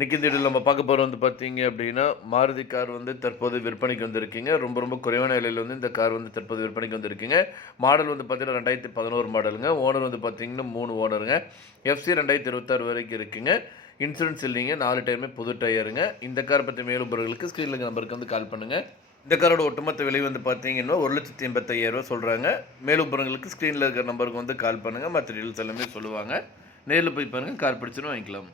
இன்னைக்கு இந்த வீடியோல நம்ம பார்க்க போறது பார்த்தீங்க அப்படின்னா, மாருதி கார் தற்போது விற்பனைக்கு வந்திருக்குங்க. ரொம்ப குறைவான விலையில இந்த கார் தற்போது விற்பனைக்கு வந்திருக்குங்க. மாடல் பார்த்தீங்கன்னா 2011 மாடலுங்க. ஓனர் பார்த்தீங்கன்னா 3 ஓனருங்க. எஃப்சி 2026 வரைக்கும் இருக்குங்க. இன்சூரன்ஸ் இல்லைங்க. 4 டயருமே புது டயருங்க. இந்த கார் பத்தி மேலும் விவரங்களுக்கு ஸ்க்ரீன்ல இருக்க நம்பருக்கு கால் பண்ணுங்க. இந்த காரோட ஒட்டுமொத்த விலை பார்த்தீங்கன்னா, ரூ. 1,85,000 சொல்றாங்க. மேலும் விவரங்களுக்கு ஸ்க்ரீன்ல இருக்கிற நம்பருக்கு கால் பண்ணுங்க. மத்த டீடைல்ஸ் எல்லாமே சொல்லுவாங்க. நேர்ல போய் பாருங்க. கார் பிடிச்சிரும் வாங்கிக்கலாம்.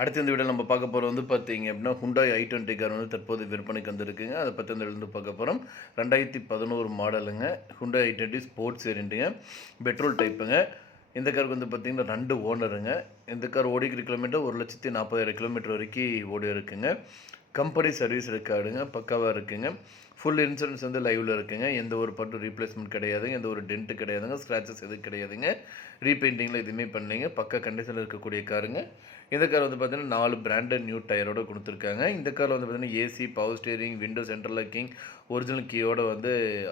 அடுத்து இந்த வீடியோல நம்ம பார்க்க போகிறது பார்த்தீங்க அப்படின்னா, Hyundai i20 கார் தற்போது விற்பனைக்கு வந்திருக்குங்க. அதை பற்றி இந்த வீடியோல பார்க்க போகிறோம். 2011 மாடலுங்க. Hyundai i20 ஸ்போர்ட்ஸ் வேரியண்ட்டுங்க. பெட்ரோல் டைப்புங்க. இந்த காருக்கு பார்த்தீங்கன்னா 2 ஓனருங்க. இந்த கார் ஓடிக்கிற கிலோமீட்டர் 1,40,000 கிலோமீட்டர் வரைக்கும் ஓடி இருக்குங்க. கம்பெனி சர்வீஸ் ரெக்கார்டுங்க பக்காவாக இருக்குங்க. ஃபுல் இன்சூரன்ஸ் லைவில் இருக்குங்க. எந்த ஒரு பட்டும் ரீப்ளேஸ்மெண்ட் கிடையாதுங்க. எந்த ஒரு டென்ட்டு கிடையாதுங்க. ஸ்க்ராச்சஸ் எதுவும் கிடையாதுங்க. ரீபெயிண்டிங்கில் எதுவுமே பண்ணலைங்க. பக்கா கண்டிஷனில் இருக்கக்கூடிய காருங்க. இந்த கார் பார்த்தீங்கன்னா 4 பிராண்டட் நியூ டயரோடு கொடுத்துருக்காங்க. இந்த காரில் பார்த்தீங்கன்னா AC, power steering, window central locking, original கீயோடு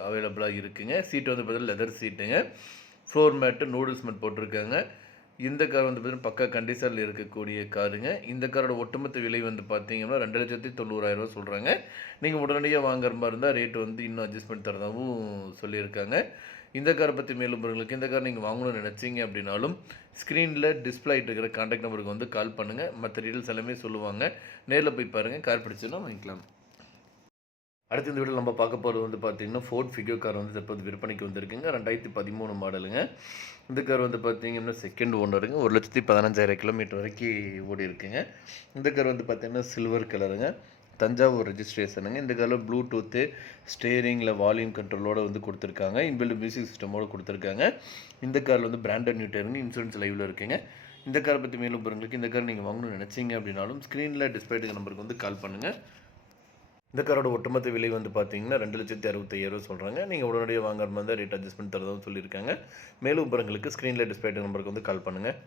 அவைலபிளாக இருக்குங்க. சீட்டு பார்த்தீங்கன்னா லெதர் சீட்டுங்க. ஃப்ளோர் மேட்டு, நூடுல்ஸ் மேட் போட்டிருக்காங்க. இந்த கார் பார்த்தீங்கன்னா பக்கா கண்டிஷனில் இருக்கக்கூடிய காருங்க. இந்த காரோட ஒட்டுமொத்த விலை பார்த்தீங்கன்னா 2,90,000 சொல்கிறாங்க. நீங்கள் உடனடியாக வாங்குற மாதிரி இருந்தால் ரேட்டு இன்னும் அட்ஜஸ்ட்மெண்ட் தரதாகவும் சொல்லியிருக்காங்க. இந்த காரை பற்றி மேலும் உங்களுக்கு இந்த கார் நீங்கள் வாங்கணும்னு நினச்சிங்க அப்படின்னாலும் ஸ்க்ரீனில் டிஸ்பிளே ஆகிட்டு இருக்கிற கான்டாக்ட் நம்பருக்கு கால் பண்ணுங்கள். மற்ற டீட்டெயில்ஸ் எல்லாமே சொல்லுவாங்க. நேரில் போய் பாருங்கள். கார் பிடிச்சுன்னா வாங்கிக்கலாம். அடுத்த இந்த வீடியோவில் நம்ம பார்க்க போகிறது பார்த்தீங்கன்னா ஃபோர்ட் ஃபிகோ கார் தற்போது விற்பனைக்கு வந்திருக்குங்க. 2013 மாடலுங்க. இந்த கார் பார்த்தீங்கன்னா செகண்ட் ஓனருங்க. 1,15,000 கிலோமீட்டர் வரைக்கும் ஓடி இருக்குங்க. இந்த கார் பார்த்தீங்கன்னா சில்வர் கலருங்க. தஞ்சாவூர் ரெஜிஸ்ட்ரேஷனுங்க. இந்த காரில் ப்ளூடூத்து, ஸ்டேரிங்கில் வால்யூம் கண்ட்ரோலோடு கொடுத்துருக்காங்க. இன்பில்டு மியூசிக் சிஸ்டமோடு கொடுத்துருக்காங்க. இந்த காரில் பிராண்டட் நியூ டயருங்க. இன்சூரன்ஸ் லைவில் இருக்குங்க. இந்த காரை பற்றி மேலும் பாருங்களுக்கு இந்த கார் நீங்கள் வாங்கணும்னு நினச்சிங்க அப்படின்னாலும் ஸ்க்ரீனில் டிஸ்பிளே நம்பருக்கு கால் பண்ணுங்கள். இந்த காரோட ஒட்டுமொத்த விலை பார்த்தீங்கன்னா 2,65,000 சொல்கிறாங்க. நீங்கள் உடனடியாக வாங்குற மாதிரி தான் ரேட் அட்ஜஸ்ட்மெண்ட் தரதாகவும் சொல்லியிருக்காங்க. மேலும் விவரங்களுக்கு ஸ்க்ரீனில் டிஸ்பிளே நம்பருக்கு கால் பண்ணுங்கள்.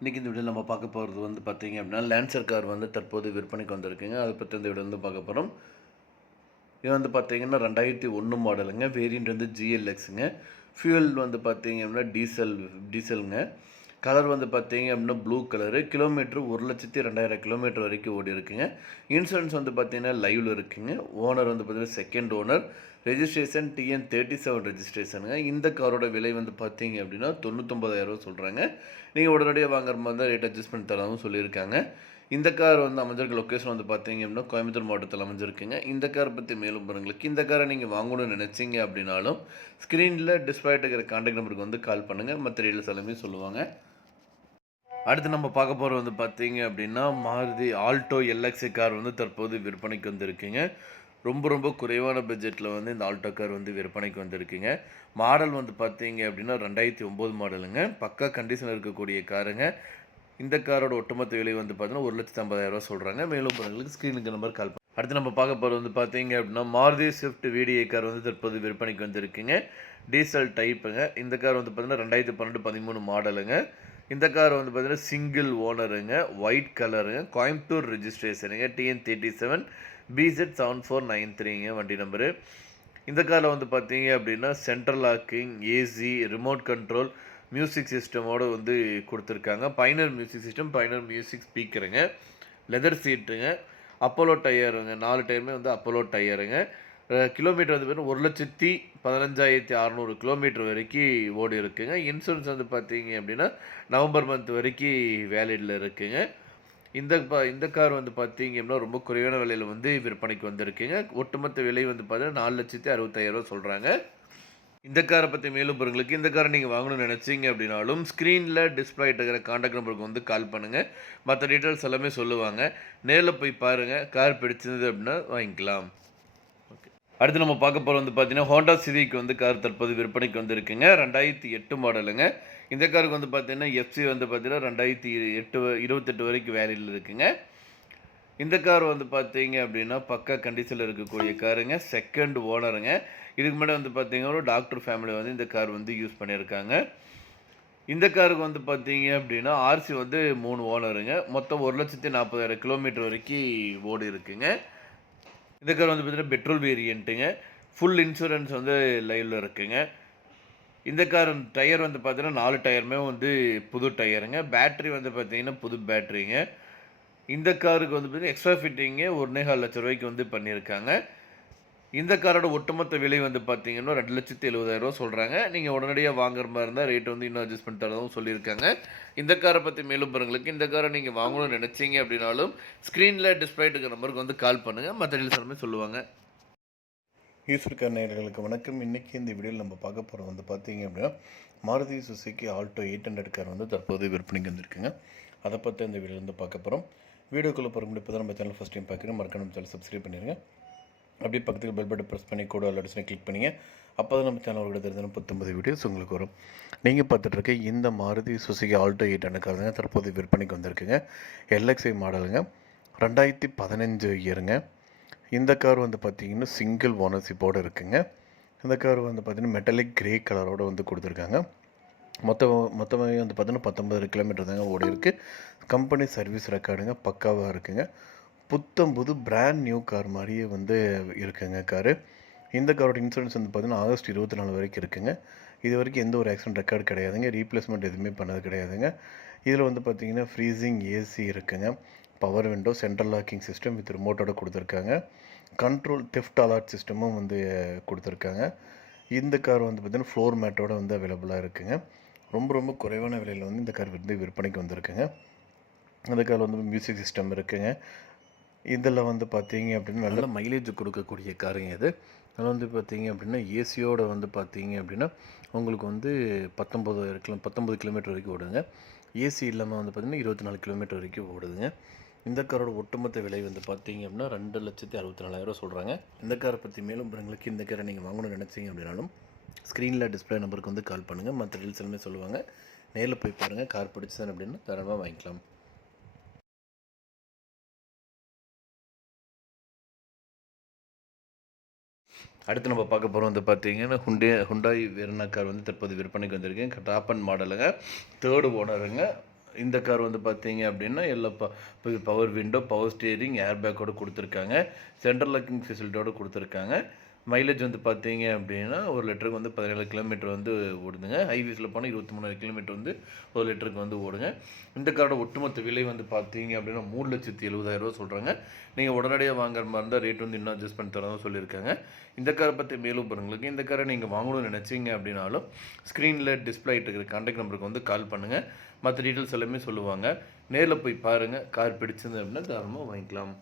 இன்றைக்கி இந்த வீடியோவில் நம்ம பார்க்க போகிறது பார்த்தீங்க அப்படின்னா லான்சர் கார் தற்போது விற்பனைக்கு வந்திருக்குங்க. அதை பற்றி இந்த வீடியோ பார்க்க போகிறோம். இது பார்த்தீங்கன்னா 2001 மாடலுங்க. வேரியண்ட் GLXங்க. ஃபியூல் பார்த்தீங்க அப்படின்னா டீசலுங்க. கலர் பார்த்தீங்க அப்படின்னா ப்ளூ கலரு. கிலோமீட்ரு 1,02,000 கிலோமீட்டர் வரைக்கும் ஓடி இருக்குங்க. இன்சூரன்ஸ் பார்த்தீங்கன்னா லைவில் இருக்குங்க. ஓனர் பார்த்தீங்கன்னா செகண்ட் ஓனர். Registration TN37 ரெஜிஸ்ட்ரேஷனுங்க. இந்த காரோட விலை பார்த்தீங்க அப்படின்னா 99,000 சொல்கிறாங்க. நீங்கள் உடனடியாக வாங்குற மாதிரி தான் ரேட் அட்ஜஸ்ட்மெண்ட் தரவும் சொல்லியிருக்காங்க. இந்த கார் அமைஞ்சிருக்க லொக்கேஷன் பார்த்தீங்க அப்படின்னா கோயம்புத்தூர் மாவட்டத்தில் அமைஞ்சிருக்குங்க. இந்த காரை பற்றி மேலும் பாருங்களுக்கு இந்த காரை நீங்கள் வாங்கணும்னு நினச்சிங்க அப்படின்னாலும் ஸ்க்ரீனில் டிஸ்பிளே இருக்கிற கான்டாக்ட் நம்பருக்கு கால் பண்ணுங்கள். மற்ற டீட்டெயில்ஸ் எல்லாமே சொல்லுவாங்க. அடுத்து நம்ம பார்க்க போகிறது பார்த்தீங்க அப்படின்னா மாருதி ஆல்டோ LX கார் தற்போது விற்பனைக்கு வந்திருக்குங்க. ரொம்ப குறைவான பட்ஜெட்டில் இந்த ஆல்டோ கார் விற்பனைக்கு வந்திருக்குங்க. மாடல் பார்த்தீங்க அப்படின்னா 2009 மாடலுங்க. பக்கா கண்டிஷனில் இருக்கக்கூடிய காருங்க. இந்த காரோட ஒட்டுமொத்த விலை பார்த்தீங்கன்னா 1,50,000 சொல்கிறாங்க. மேலும் உங்களுக்கு ஸ்க்ரீனுக்கு நம்பர் கால் பண்ணுங்க. அடுத்து நம்ம பார்க்க போகிறது பார்த்தீங்க அப்படின்னா மாருதி ஸ்விஃப்ட் VDI கார் தற்போது விற்பனைக்கு வந்திருக்குங்க. டீசல் டைப்புங்க. இந்த கார் பார்த்தீங்கன்னா 2012-13 மாடலுங்க. இந்த கார் பார்த்தீங்கன்னா சிங்கிள் ஓனருங்க. ஒயிட் கலருங்க. கோயம்புத்தூர் ரெஜிஸ்ட்ரேஷனுங்க. TN37 BZ7493ங்க வண்டி நம்பரு. இந்த காரில் பார்த்தீங்க அப்படின்னா central locking, AC, remote control, music சிஸ்டமோடு கொடுத்துருக்காங்க. Pioneer music system, Pioneer music ஸ்பீக்கருங்க. லெதர் சீட்டுங்க. அப்போலோ டயருங்க. 4 டயருமே அப்போலோ டயருங்க. கிலோமீட்டர் பார்த்தீங்கன்னா 1,15,600 கிலோமீட்டர் வரைக்கும் ஓடி இருக்குங்க. இன்சூரன்ஸ் பார்த்தீங்க அப்படின்னா நவம்பர் மந்த் வரைக்கும் வேலிடில் இருக்குங்க. இந்த கார் பார்த்தீங்க அப்படின்னா ரொம்ப குறைவான விலையில் விற்பனைக்கு வந்திருக்குங்க. ஒட்டுமொத்த விலை பார்த்தீங்கன்னா 4,65,000 சொல்கிறாங்க. இந்த காரை பற்றி மேலும் பாருங்களுக்கு இந்த காரை நீங்கள் வாங்கணும்னு நினச்சிங்க அப்படின்னாலும் ஸ்க்ரீனில் டிஸ்பிளே இருக்கிற கான்டாக்ட் நம்பருக்கு கால் பண்ணுங்கள். மற்ற டீட்டெயில்ஸ் எல்லாமே சொல்லுவாங்க. நேரில் போய் பாருங்கள். கார் பிடிச்சிருந்தது அப்படின்னா வாங்கிக்கலாம். அடுத்து நம்ம பார்க்க போகிறது பார்த்தீங்கன்னா ஹோண்டா சிவிக் கார் தற்போது விற்பனைக்கு வந்திருக்குங்க. 2008 மாடலுங்க. இந்த காருக்கு பார்த்தீங்கன்னா எஃப்சி பார்த்தீங்கன்னா 2028 வரைக்கும் வேலிடில் இருக்குங்க. இந்த கார் பார்த்தீங்க அப்படின்னா பக்கா கண்டிஷனில் இருக்கக்கூடிய காருங்க. செகண்ட் ஓனருங்க. இதுக்கு முன்னாடி பார்த்தீங்கன்னா டாக்டர் ஃபேமிலி இந்த கார் யூஸ் பண்ணியிருக்காங்க. இந்த காருக்கு பார்த்தீங்க அப்படின்னா ஆர்சி 3 ஓனருங்க. மொத்தம் 1,40,000 கிலோமீட்டர் வரைக்கும் ஓடி இருக்குங்க. இந்த கார் பார்த்தீங்கன்னா பெட்ரோல் வேரியண்ட்டுங்க. ஃபுல் இன்சூரன்ஸ் லைவில் இருக்குங்க. இந்த கார் டயர் வந்து பார்த்தீங்கன்னா 4 டயருமே வந்து புது டயருங்க. பேட்டரி வந்து பார்த்தீங்கன்னா புது பேட்டரிங்க. இந்த காருக்கு வந்து பார்த்தீங்கன்னா எக்ஸ்ட்ரா ஃபிட்டிங்கு ரூ. 1,25,00,000 வந்து பண்ணியிருக்காங்க. இந்த காரோட ஒட்டுமொத்த விலை வந்து பார்த்தீங்கன்னா, ரூ. 2,70,000 சொல்றாங்க. நீங்க உடனடியா வாங்குற மாரி இருந்தா, ரேட் வந்து இன்னும் அட்ஜஸ்ட் பண்ணி தரதாவும் சொல்லியிருக்காங்க. இந்த கார பத்தி மேலும் விவரங்களுக்கு, இந்த கார நீங்க வாங்கணும்னு நெனச்சீங்க அப்டின்னாலும், ஸ்க்ரீன்ல டிஸ்ப்ளே இருக்க நம்பருக்கு வந்து கால் பண்ணுங்க. மத்த டீடைல்ஸ் எல்லாமே சொல்லுவாங்க. ஈஸ்வர் கார் நேயர்களுக்கு வணக்கம். இன்றைக்கி இந்த வீடியோவில் நம்ம பார்க்க போகிறோம் வந்து பார்த்தீங்க அப்படின்னா, மாருதி சுசுகி ஆல்டோ 800 கார் வந்து தற்போது விற்பனைக்கு வந்திருக்குங்க. அதை பற்றி இந்த வீடியோவில் வந்து பார்க்க போகிறோம். வீடியோக்குள்ளே போகிற முன்னாடி இப்போ தான் நம்ம சேனல் ஃபஸ்ட் டைம் பார்க்குறேன், மறக்காம நம்ம சேனல் சப்ஸ்கிரைப் பண்ணிடுங்க. அப்படியே பக்கத்துக்கு பெல் பட்டன் ப்ரெஸ் பண்ணி கூட அலர்ட்ஸ்னு கிளிக் பண்ணிங்க. அப்போ தான் நம்ம சேனலோட தெரிஞ்ச 19 வீடியோஸ் உங்களுக்கு வரும். நீங்கள் பார்த்துட்ருக்க இந்த மாருதி சுசுகி ஆல்டோ 800 கார் தாங்க தற்போது விற்பனைக்கு வந்திருக்குங்க. எல்எக்ஸ்ஐ மாடலுங்க, 2015 இயருங்க. இந்த கார் வந்து பார்த்திங்கன்னா சிங்கிள் ஓனர்ஷிப்போடு இருக்குங்க. இந்த கார் வந்து பார்த்திங்கன்னா மெட்டாலிக் கிரே கலரோடு வந்து கொடுத்துருக்காங்க. மொத்தமாகவே வந்து பார்த்திங்கன்னா 19 கிலோமீட்டர் தாங்க ஓடி இருக்குது. கம்பெனி சர்வீஸ் ரெக்கார்டுங்க பக்காவாக இருக்குங்க. புத்தம் புது பிராண்ட் நியூ கார் மாதிரியே வந்து இருக்குங்க காரு. இந்த காரோட இன்சூரன்ஸ் வந்து பார்த்திங்கன்னா ஆகஸ்ட் 24 வரைக்கும் இருக்குங்க. இது வரைக்கும் எந்த ஒரு ஆக்சிடென்ட் ரெக்கார்டு கிடையாதுங்க. ரீப்ளேஸ்மெண்ட் எதுவுமே பண்ணது கிடையாதுங்க. இதில் வந்து பார்த்திங்கன்னா ஃப்ரீசிங் ஏசி இருக்குங்க. Power window, central locking system with ரிமோட்டோட கொடுத்துருக்காங்க. கண்ட்ரோல் தெஃப்ட் அலர்ட் சிஸ்டமும் வந்து கொடுத்துருக்காங்க. இந்த கார் வந்து பார்த்திங்கன்னா ஃப்ளோர் மேட்டோட வந்து அவைலபிளாக இருக்குங்க. ரொம்ப குறைவான விலையில் வந்து இந்த கார் வந்து விற்பனைக்கு வந்திருக்குங்க. இந்த கார் வந்து மியூசிக் சிஸ்டம் இருக்குங்க. இதில் வந்து பார்த்தீங்க அப்படின்னா நல்ல மைலேஜ் கொடுக்கக்கூடிய காருங்க இது. அதில் வந்து பார்த்தீங்க அப்படின்னா ஏசியோட வந்து பார்த்தீங்க அப்படின்னா உங்களுக்கு வந்து 19 கிலோமீட்டர் வரைக்கும் ஓடுங்க. ஏசி இல்லாமல் வந்து பார்த்திங்கன்னா 24 கிலோமீட்டர் வரைக்கும் ஓடுதுங்க. இந்த காரோட ஒட்டுமொத்த விலை வந்து பார்த்தீங்க அப்படின்னா 2,64,000 சொல்கிறாங்க. இந்த காரை பற்றி மேலும் விவரங்களுக்கு இந்த காரை நீங்கள் வாங்கணும்னு நினச்சிங்க அப்படின்னாலும் ஸ்க்ரீனில் டிஸ்பிளே நம்பருக்கு வந்து கால் பண்ணுங்கள். மற்ற டீல்ஸ் எல்லாமே சொல்லுவாங்க. நேரில் போய் பாருங்கள். கார் பிடிச்சது அப்படின்னா தாராளமாக வாங்கிக்கலாம். அடுத்து நம்ம பார்க்க போகிறோம் வந்து பார்த்தீங்கன்னா ஹுண்டாய் வெர்னா கார் வந்து தற்போது விற்பனைக்கு வந்திருக்கு. டாப் அண்ட் மாடலுங்க, 3rd ஓனருங்க. இந்த கார் வந்து பார்த்தீங்க அப்படின்னா எல்லா power window, power steering, air பேக்கோடு கொடுத்துருக்காங்க. சென்ட்ரல் லாக்கிங் ஃபெசிலிட்டியோடு கொடுத்துருக்காங்க. மைலேஜ் வந்து பார்த்தீங்க அப்படின்னா 1 லிட்டருக்கு வந்து 17 கிலோமீட்டர் வந்து ஓடுதுங்க. ஹைவேஸில் போனால் 23 கிலோமீட்டர் வந்து 1 லிட்டருக்கு வந்து ஓடுங்க. இந்த காரோட ஒட்டுமொத்த விலை வந்து பார்த்தீங்க அப்படின்னா 3,70,000 சொல்கிறாங்க. நீங்கள் உடனடியாக வாங்குற மாதிரி இருந்தால் ரேட் வந்து இன்னும் அட்ஜஸ்ட் பண்ணி தரதான் சொல்லியிருக்காங்க. இந்த காரை பற்றி மேலும் விவரங்களுக்கு இந்த காரை நீங்கள் வாங்கணும்னு நினச்சிங்க அப்படின்னாலும் ஸ்க்ரீனில் டிஸ்பிளே ஆகிட்டு இருக்கிற கான்டாக்ட் நம்பருக்கு வந்து கால் பண்ணுங்கள். மற்ற டீட்டெயில்ஸ் எல்லாமே சொல்லுவாங்க. நேரில் போய் பாருங்கள். கார் பிடிச்சிருந்து அப்படின்னா தாராளமாக வாங்கிக்கலாம்.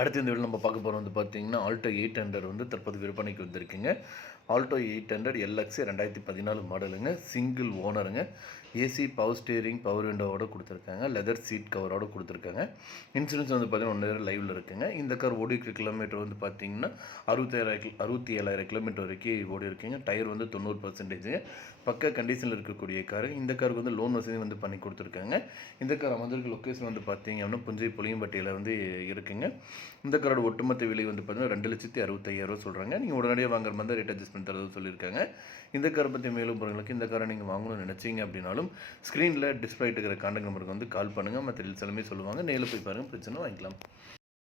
அடுத்து இந்த வீடியோ நம்ம பார்க்க போகிறோம் வந்து பார்த்தீங்கன்னா ஆல்டோ 800 வந்து தற்போது விற்பனைக்கு வந்திருக்குங்க. ஆல்டோ 800 எல்எக்ஸ் 2014 மாடலுங்க. சிங்கிள் ஓனருங்க. ஏசி, பவர் ஸ்டியரிங், பவர் விண்டோவோட கொடுத்துருக்காங்க. லெதர் சீட் கவரோடு கொடுத்துருக்காங்க. இன்சூரன்ஸ் வந்து பார்த்தீங்கன்னா 1 இயர் லைவில் இருக்குங்க. இந்த கார் ஓடி இருக்கிற கிலோமீட்டர் வந்து பார்த்தீங்கன்னா 67,000 கிலோமீட்டர் வரைக்கும் ஓடி இருக்குங்க. டயர் வந்து 90%. பக்க கண்டிஷனில் இருக்கக்கூடிய காரு. இந்த காருக்கு வந்து லோன் வசதி வந்து பண்ணி கொடுத்துருக்காங்க. இந்த கார் அமைந்திருக்க லொக்கேஷன் வந்து பார்த்தீங்க அப்படின்னா புஞ்சை புளியம்பட்டியில் வந்து இருக்குங்க. இந்த காரோட ஒட்டுமொத்த விலை வந்து பார்த்தீங்கன்னா 2,65,000 சொல்கிறாங்க. நீங்கள் உடனடியாக வாங்குற மாதிரி ரேட் அட்ஜஸ்ட் பண்ணி தரது சொல்லியிருக்காங்க. இந்த காரை பற்றி மேலும் பொருளுக்கு இந்த காரை நீங்கள் வாங்கணும்னு நினச்சிங்க அப்படின்னாலும் ஸ்க்ரீனில் டிஸ்பிளே இருக்கிற கான்டாக்ட் நம்பருக்கு வந்து கால் பண்ணுங்கள். மற்ற டீல்ஸ் எல்லாமே சொல்லுவாங்க. நேரில் போய் பாருங்கள், பிரச்சனை வாங்கிக்கலாம்.